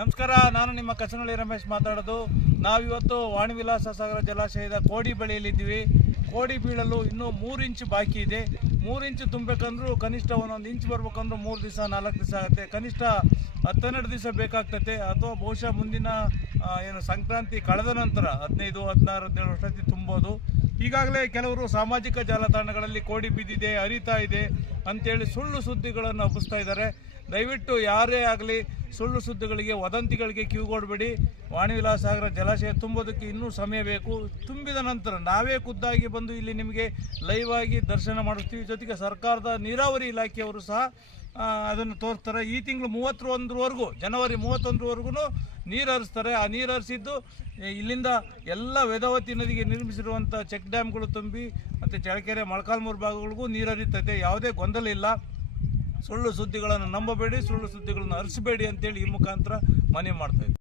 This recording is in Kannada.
ನಮಸ್ಕಾರ, ನಾನು ನಿಮ್ಮ ಕಸನಳ್ಳಿ ರಮೇಶ್ ಮಾತಾಡೋದು. ನಾವಿವತ್ತು ವಾಣಿವಿಲಾಸ ಸಾಗರ ಜಲಾಶಯದ ಕೋಡಿ ಬಳಿಯಲ್ಲಿದ್ದೀವಿ. ಕೋಡಿ ಬೀಳಲು ಇನ್ನೂ ಮೂರು ಇಂಚು ಬಾಕಿ ಇದೆ. ಮೂರು ಇಂಚು ತುಂಬಬೇಕಂದ್ರೂ ಕನಿಷ್ಠ ಒಂದೊಂದು ಇಂಚು ಬರ್ಬೇಕಂದ್ರೂ ಮೂರು ದಿವಸ, ನಾಲ್ಕು ದಿವಸ ಆಗುತ್ತೆ. ಕನಿಷ್ಠ ಹತ್ತೆರಡು ದಿವಸ ಬೇಕಾಗ್ತತೆ. ಅಥವಾ ಬಹುಶಃ ಮುಂದಿನ ಏನು ಸಂಕ್ರಾಂತಿ ಕಳೆದ ನಂತರ, ಹದಿನೈದು, ಹದಿನಾರು, ಹದಿನೇಳು ವರ್ಷಕ್ಕೆ ತುಂಬೋದು. ಈಗಾಗಲೇ ಕೆಲವರು ಸಾಮಾಜಿಕ ಜಾಲತಾಣಗಳಲ್ಲಿ ಕೋಡಿ ಬಿದ್ದಿದೆ ಅರಿತಾ ಇದೆ ಅಂತೇಳಿ ಸುಳ್ಳು ಸುದ್ದಿಗಳನ್ನು ಹಬ್ಬಿಸ್ತಾ ಇದ್ದಾರೆ. ದಯವಿಟ್ಟು ಯಾರೇ ಆಗಲಿ ಸುಳ್ಳು ಸುದ್ದಿಗಳಿಗೆ, ವದಂತಿಗಳಿಗೆ ಕಿವಿಗೊಡಬೇಡಿ ವಾಣಿವಿಲಾಸ ಸಾಗರ ಜಲಾಶಯ ತುಂಬೋದಕ್ಕೆ ಇನ್ನೂ ಸಮಯ ಬೇಕು. ತುಂಬಿದ ನಂತರ ನಾವೇ ಖುದ್ದಾಗಿ ಬಂದು ಇಲ್ಲಿ ನಿಮಗೆ ಲೈವ್ ಆಗಿ ದರ್ಶನ ಮಾಡಿಸ್ತೀವಿ. ಜೊತೆಗೆ ಸರ್ಕಾರದ ನೀರಾವರಿ ಇಲಾಖೆಯವರು ಸಹ ಅದನ್ನು ತೋರಿಸ್ತಾರೆ. ಈ ತಿಂಗಳು ಮೂವತ್ತೊಂದರವರೆಗೂ, ಜನವರಿ ಮೂವತ್ತೊಂದರವರೆಗೂ ನೀರು ಹರಿಸ್ತಾರೆ. ಆ ನೀರು ಹರಿಸಿದ್ದು ಇಲ್ಲಿಂದ ಎಲ್ಲ ವೇದಾವತಿ ನದಿಗೆ ನಿರ್ಮಿಸಿರುವಂಥ ಚೆಕ್ ಡ್ಯಾಮ್ಗಳು ತುಂಬಿ, ಮತ್ತು ಚಳಕೆರೆ ಮೊಳಕಾಲ್ಮೂರು ಭಾಗಗಳಿಗೂ ನೀರು ಹರಿತೈತೆ. ಯಾವುದೇ ಗೊಂದಲ ಇಲ್ಲ. ಸುಳ್ಳು ಸುದ್ದಿಗಳನ್ನು ನಂಬಬೇಡಿ ಸುಳ್ಳು ಸುದ್ದಿಗಳನ್ನು ಹರಿಸಬೇಡಿ ಅಂತೇಳಿ ಈ ಮುಖಾಂತರ ಮನವಿ ಮಾಡ್ತಾ